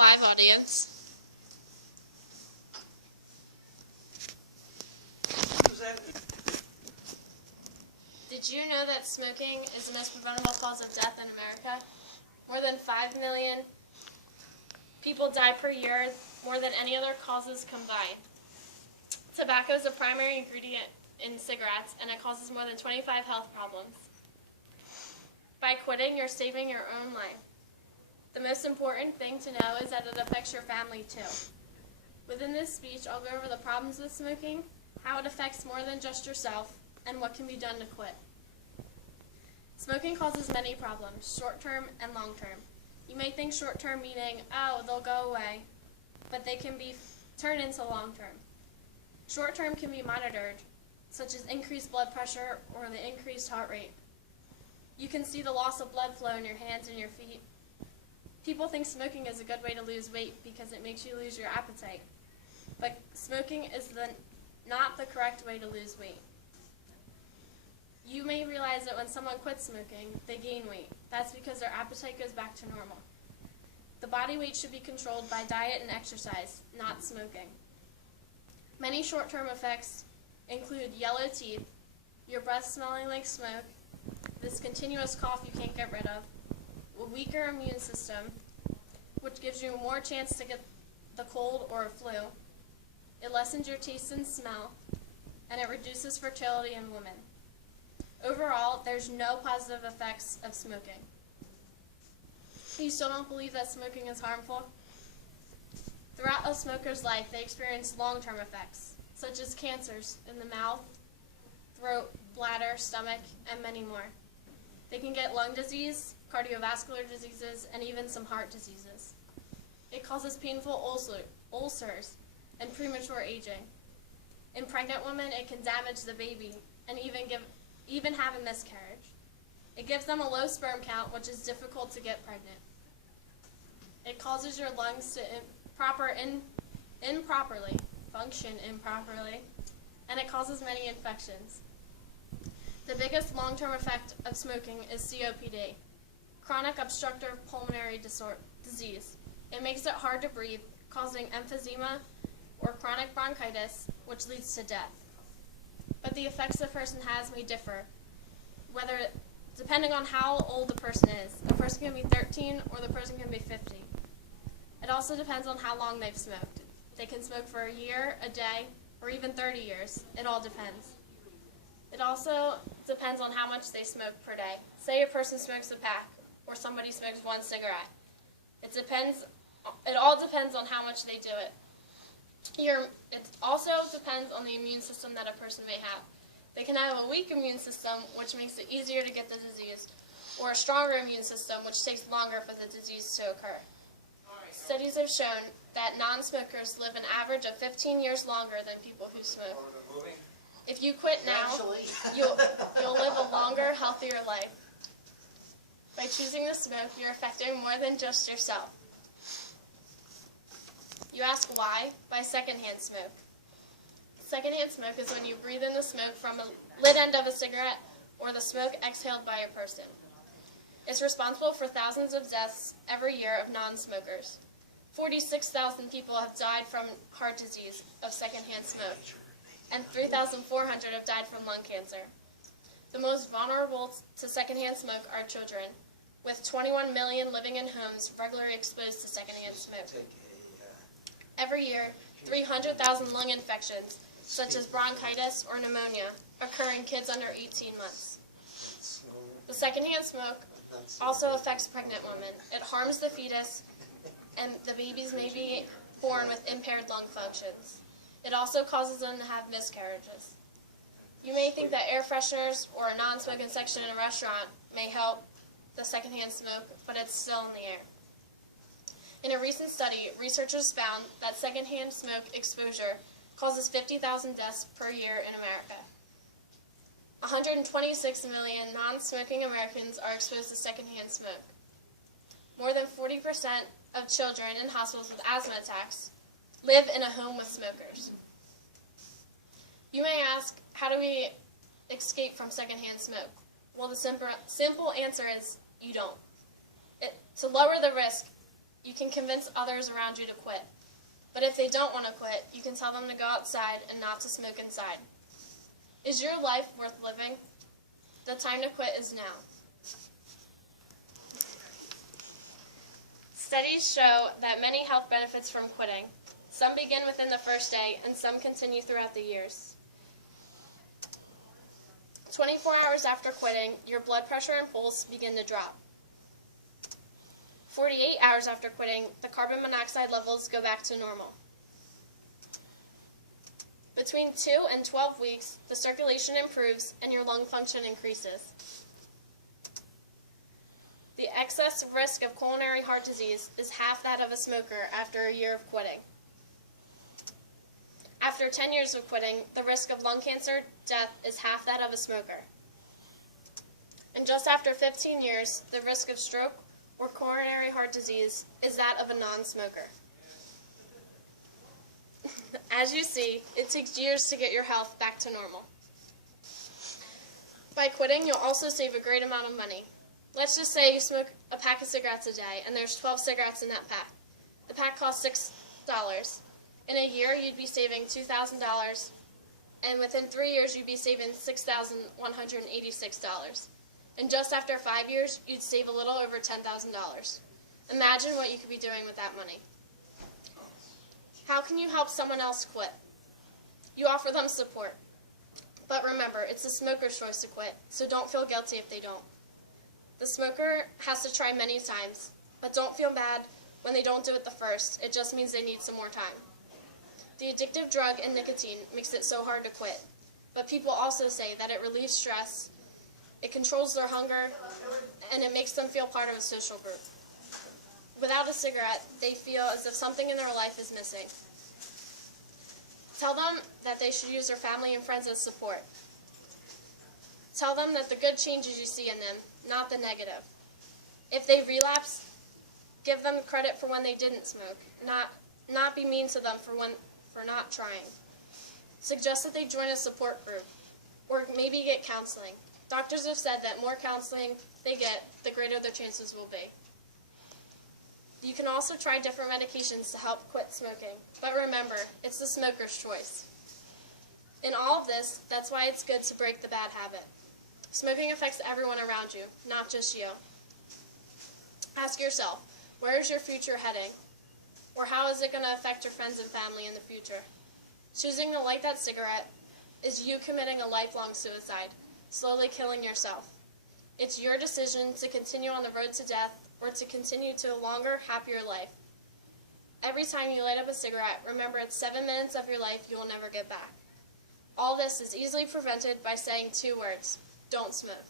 live audience. Did you know that smoking is the most preventable cause of death in America? More than 5 million people die per year, more than any other causes combined. Tobacco is a primary ingredient in cigarettes, and it causes more than 25 health problems. By quitting, you're saving your own life. The most important thing to know is that it affects your family too. Within this speech, I'll go over the problems with smoking, how it affects more than just yourself, and what can be done to quit. Smoking causes many problems, short-term and long-term. You may think short-term meaning, oh, they'll go away, but they can be turned into long-term. Short-term can be monitored, such as increased blood pressure or the increased heart rate. You can see the loss of blood flow in your hands and your feet. People think smoking is a good way to lose weight because it makes you lose your appetite. But smoking is not the correct way to lose weight. You may realize that when someone quits smoking, they gain weight. That's because their appetite goes back to normal. The body weight should be controlled by diet and exercise, not smoking. Many short-term effects include yellow teeth, your breath smelling like smoke, this continuous cough you can't get rid of, a weaker immune system, which gives you more chance to get the cold or a flu. It lessens your taste and smell, and it reduces fertility in women. Overall, there's no positive effects of smoking. You still don't believe that smoking is harmful? Throughout a smoker's life, they experience long-term effects, such as cancers in the mouth, throat, bladder, stomach, and many more. They can get lung disease, cardiovascular diseases, and even some heart diseases. It causes painful ulcers and premature aging. In pregnant women, it can damage the baby and even have a miscarriage. It gives them a low sperm count, which is difficult to get pregnant. It causes your lungs to function improperly, and it causes many infections. The biggest long-term effect of smoking is COPD, chronic obstructive pulmonary disease. It makes it hard to breathe, causing emphysema or chronic bronchitis, which leads to death. But the effects a person has may differ, depending on how old the person is. A person can be 13 or the person can be 50. It also depends on how long they've smoked. They can smoke for a year, a day, or even 30 years. It all depends. It also depends on how much they smoke per day. Say a person smokes a pack, or somebody smokes one cigarette. It all depends on how much they do it. It also depends on the immune system that a person may have. They can have a weak immune system, which makes it easier to get the disease, or a stronger immune system, which takes longer for the disease to occur. Studies have shown that non-smokers live an average of 15 years longer than people who smoke. If you quit now, you'll live a longer, healthier life. By choosing to smoke, you're affecting more than just yourself. You ask why? By secondhand smoke. Secondhand smoke is when you breathe in the smoke from a lit end of a cigarette or the smoke exhaled by a person. It's responsible for thousands of deaths every year of non-smokers. 46,000 people have died from heart disease of secondhand smoke, and 3,400 have died from lung cancer. The most vulnerable to secondhand smoke are children, with 21 million living in homes regularly exposed to secondhand smoke. Every year, 300,000 lung infections, such as bronchitis or pneumonia, occur in kids under 18 months. The secondhand smoke also affects pregnant women. It harms the fetus, and the babies may be born with impaired lung functions. It also causes them to have miscarriages. You may think that air fresheners or a non-smoking section in a restaurant may help the secondhand smoke, but it's still in the air. In a recent study, researchers found that secondhand smoke exposure causes 50,000 deaths per year in America. 126 million non-smoking Americans are exposed to secondhand smoke. More than 40% of children in hospitals with asthma attacks live in a home with smokers. You may ask, how do we escape from secondhand smoke? Well, the simple answer is you don't. To lower the risk, you can convince others around you to quit. But if they don't want to quit, you can tell them to go outside and not to smoke inside. Is your life worth living? The time to quit is now. Studies show that many health benefits from quitting. Some begin within the first day, and some continue throughout the years. 24 hours after quitting, your blood pressure and pulse begin to drop. 48 hours after quitting, the carbon monoxide levels go back to normal. Between 2 and 12 weeks, the circulation improves and your lung function increases. The excess risk of coronary heart disease is half that of a smoker after a year of quitting. After 10 years of quitting, the risk of lung cancer death is half that of a smoker. And just after 15 years, the risk of stroke or coronary heart disease is that of a non-smoker. As you see, it takes years to get your health back to normal. By quitting, you'll also save a great amount of money. Let's just say you smoke a pack of cigarettes a day, and there's 12 cigarettes in that pack. The pack costs $6. In a year, you'd be saving $2,000, and within 3 years, you'd be saving $6,186. And just after 5 years, you'd save a little over $10,000. Imagine what you could be doing with that money. How can you help someone else quit? You offer them support. But remember, it's the smoker's choice to quit, so don't feel guilty if they don't. The smoker has to try many times, but don't feel bad when they don't do it the first. It just means they need some more time. The addictive drug and nicotine makes it so hard to quit, but people also say that it relieves stress, it controls their hunger, and it makes them feel part of a social group. Without a cigarette, they feel as if something in their life is missing. Tell them that they should use their family and friends as support. Tell them that the good changes you see in them, not the negative. If they relapse, give them credit for when they didn't smoke, not be mean to them for not trying. Suggest that they join a support group, or maybe get counseling. Doctors have said that more counseling they get, the greater their chances will be. You can also try different medications to help quit smoking, but remember, it's the smoker's choice. In all of this, that's why it's good to break the bad habit. Smoking affects everyone around you, not just you. Ask yourself, where is your future heading? Or how is it going to affect your friends and family in the future? Choosing to light that cigarette is you committing a lifelong suicide, slowly killing yourself. It's your decision to continue on the road to death or to continue to a longer, happier life. Every time you light up a cigarette, remember it's 7 minutes of your life you will never get back. All this is easily prevented by saying 2 words: don't smoke.